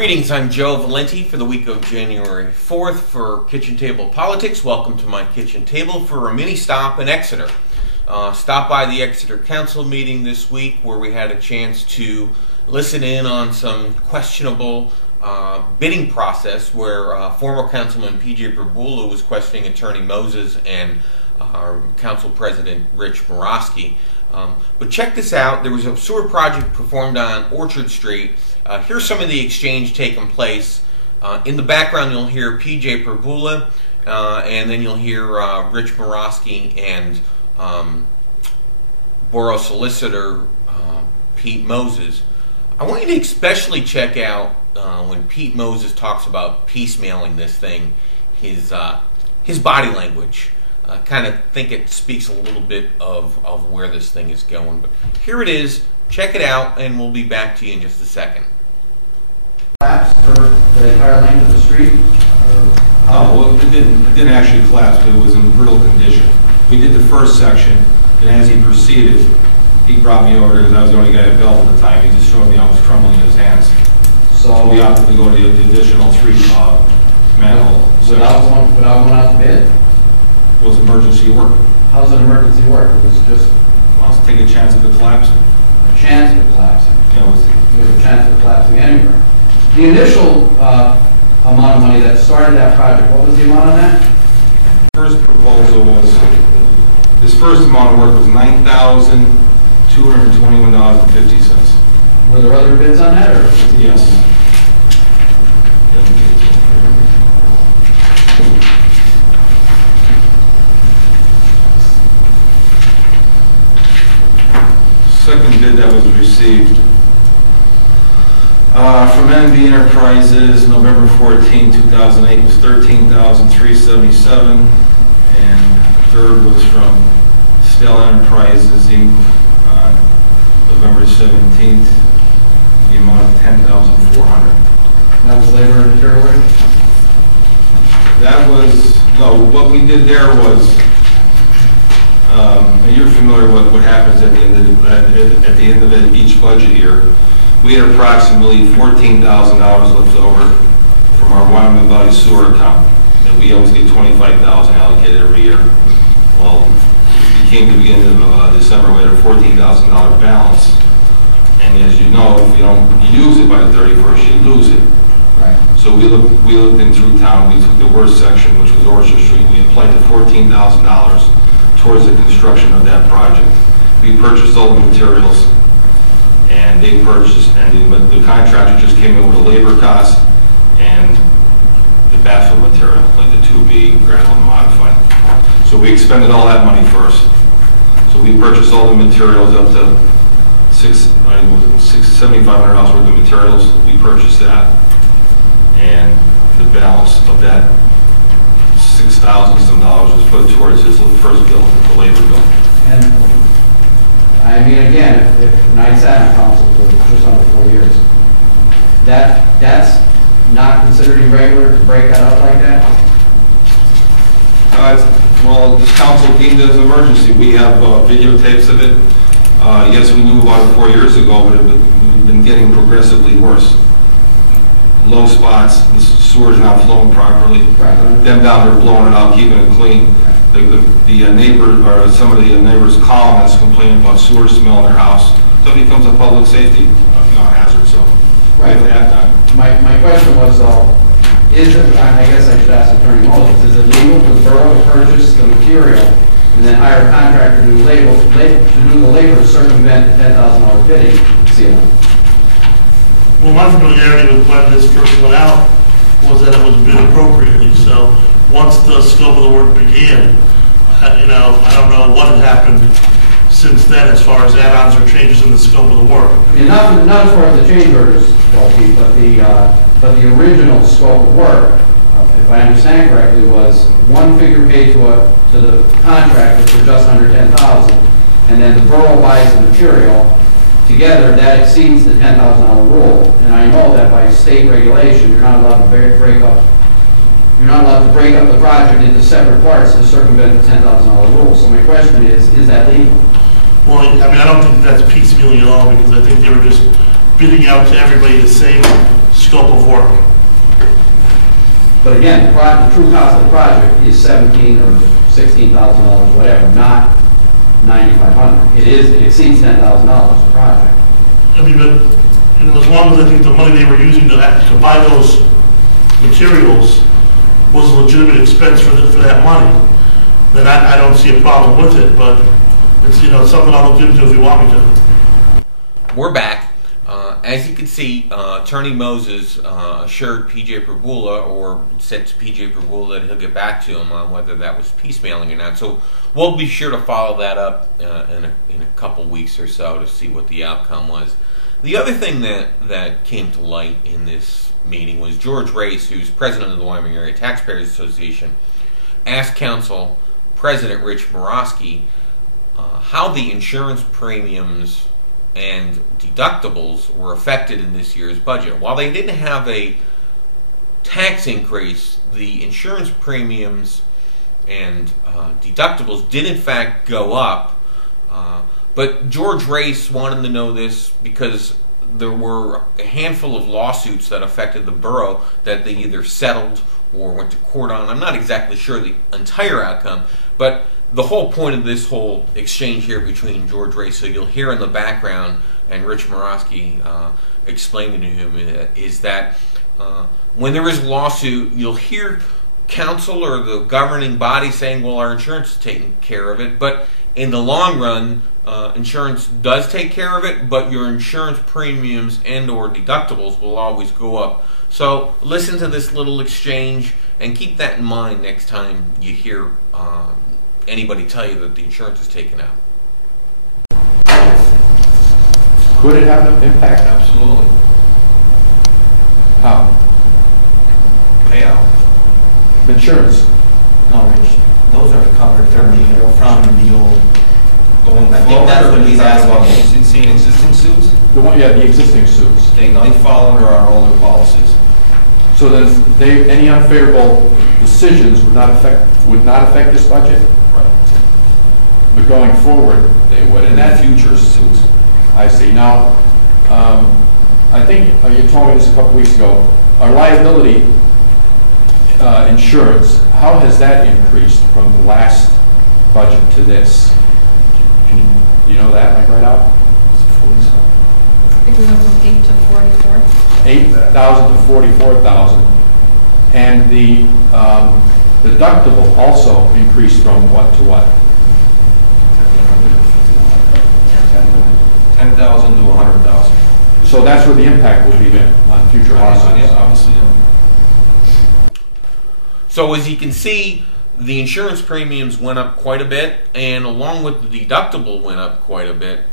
Greetings, I'm Joe Valenti for the week of January 4th for Kitchen Table Politics. Welcome to my kitchen table for a mini stop in Exeter. Stop by the Exeter Council meeting this week where we had a chance to listen in on some questionable bidding process where former Councilman Pribula was questioning Attorney Moses and our Council President Rich Murowski. But check this out, there was a sewer project performed on Orchard Street. Here's some of the exchange taking place. In the background you'll hear PJ Pribula, and then you'll hear Rich Murowski and Borough Solicitor Pete Moses. I want you to especially check out when Pete Moses talks about piecemealing this thing, his body language. I kind of think it speaks a little bit of where this thing is going. But here it is. Check it out, and we'll be back to you in just a second. Collapse for the entire length of the street? Well, it didn't actually collapse, but it was in brittle condition. We did the first section, and as he proceeded, he brought me over because I was the only guy at Bell at the time. He just showed me I was crumbling in his hands. So we opted to go to the additional three manhole without going out to bid? It was emergency work. How does an emergency work? It was just... Well, let's take a chance of it collapsing. A chance of it collapsing? Yeah, you have a chance of it collapsing anywhere. The initial amount of money that started that project, what was the amount on that? First proposal was, this first amount of work was $9,221.50. Were there other bids on that, or? Yes. Second bid that was received from NB Enterprises, November 14, 2008, was $13,377, and third was from Stella Enterprises, Inc., November 17th, the amount of $10,400. That was labor and material work? That was, no, what we did there was, and you're familiar with what happens at the end of each budget year. We had approximately $14,000 left over from our Wyoming Valley sewer account, and we always get $25,000 allocated every year. Well, it came to the beginning of December, we had a $14,000 balance, and as you know, if you don't use it by the 31st, you lose it. Right. So we looked in through town. We took the worst section, which was Orchard Street. We applied the $14,000 towards the construction of that project. We purchased all the materials, and they purchased, and the contractor just came in with a labor cost and the backfill material, like the 2B, gravel, and modified. So we expended all that money first. So we purchased all the materials up to $7,500 worth of materials. We purchased that, and the balance of that $6,000 some was put towards his first bill, the labor bill. And I mean, again, if I sat on council for just under 4 years, that's not considered irregular to break that up like that? Well, this council deemed it as an emergency. We have videotapes of it. Yes, we knew about it 4 years ago, but it's been getting progressively worse. Low spots, the sewer's not flowing properly. Right. Them down there blowing it out, keeping it clean. The neighbor, or some of the neighbors calling us complaining about sewer smell in their house. So it becomes a public safety hazard. So right. We have to act on it. My question was, though, is it, I guess I should ask Attorney Moses, is it legal for the borough to purchase the material and then hire a contractor to do the labor to circumvent the $10,000 bidding ceiling? Well, my familiarity with when this first went out was that it was bid appropriately. So once the scope of the work began, I don't know what had happened since then as far as add-ons or changes in the scope of the work. Yeah, not as far as the change orders, Pete, but the original scope of work, if I understand correctly, was one figure paid to the contractor for just under $10,000, and then the borough buys the material. Together, that exceeds the $10,000 rule, and I know that by state regulation, you're not allowed to break up the project into separate parts to circumvent the $10,000 rule. So my question is that legal? Well, I mean, I don't think that's piecemealing at all, because I think they were just bidding out to everybody the same scope of work. But again, the true cost of the project is $17,000 or $16,000, whatever, not $9,500. It exceeds $10,000 a project. I mean, but, you know, as long as I think the money they were using to buy those materials was a legitimate expense for that money, then I don't see a problem with it, but it's, you know, something I'll look into if you want me to. We're back. As you can see, Attorney Moses assured PJ Pribula, or said to PJ Pribula that he'll get back to him on whether that was piecemealing or not. So we'll be sure to follow that up in a couple weeks or so to see what the outcome was. The other thing that came to light in this meeting was George Race, who's president of the Wyoming Area Taxpayers Association, asked Council President Rich Murowski how the insurance premiums and deductibles were affected in this year's budget. While they didn't have a tax increase, the insurance premiums and deductibles did in fact go up. But George Race wanted to know this because there were a handful of lawsuits that affected the borough that they either settled or went to court on. I'm not exactly sure the entire outcome, but the whole point of this whole exchange here between George Race, so you'll hear in the background, and Rich Murowski explaining to him, is that when there is a lawsuit, you'll hear council or the governing body saying, well, our insurance is taking care of it, but in the long run, insurance does take care of it, but your insurance premiums and or deductibles will always go up. So listen to this little exchange and keep that in mind next time you hear anybody tell you that the insurance is taken out. Could it have an impact? Absolutely. How? Payout. Insurance. No, Rich, those are covered from the old. Going I think that's what he's asking. about. Seeing existing suits, The one, yeah, the existing suits. they fall under our older policies. So then, any unfavorable decisions would not affect this budget, Right. but going forward, they would. And that future suits. I see. Now, I think you told me this a couple weeks ago. Our liability insurance, how has that increased from the last budget to this? You know that, like right out? I think we went from 8 to 44. 8,000 to 44,000, and the deductible also increased from what to what? 10,000 to 100,000. So that's where the impact will be then on future lawsuits. Yeah, obviously. So as you can see, the insurance premiums went up quite a bit, and along with the deductible went up quite a bit.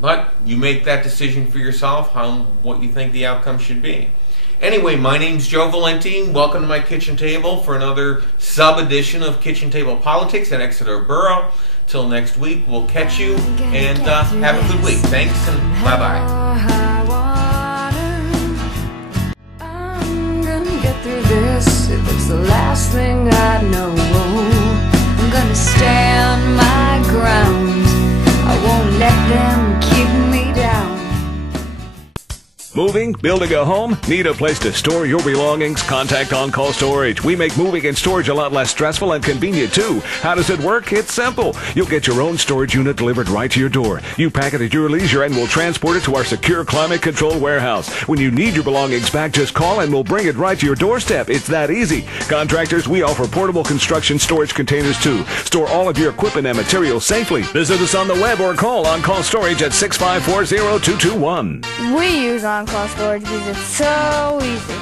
But you make that decision for yourself, what you think the outcome should be. Anyway, my name's Joe Valentine. Welcome to my kitchen table for another sub-edition of Kitchen Table Politics at Exeter Borough. Till next week, we'll catch you, and have a good week. Thanks, and bye-bye. I'm gonna get through this if it's the last thing I know. I'm gonna stand my ground. I won't let them keep me down. Moving, building a home, need a place to store your belongings? Contact On Call Storage. We make moving and storage a lot less stressful and convenient too. How does it work? It's simple. You'll get your own storage unit delivered right to your door. You pack it at your leisure and we'll transport it to our secure climate-controlled warehouse. When you need your belongings back, just call and we'll bring it right to your doorstep. It's that easy. Contractors, we offer portable construction storage containers too. Store all of your equipment and materials safely. Visit us on the web or call On Call Storage at 654-0221. We use On-Call Storage because it's so easy.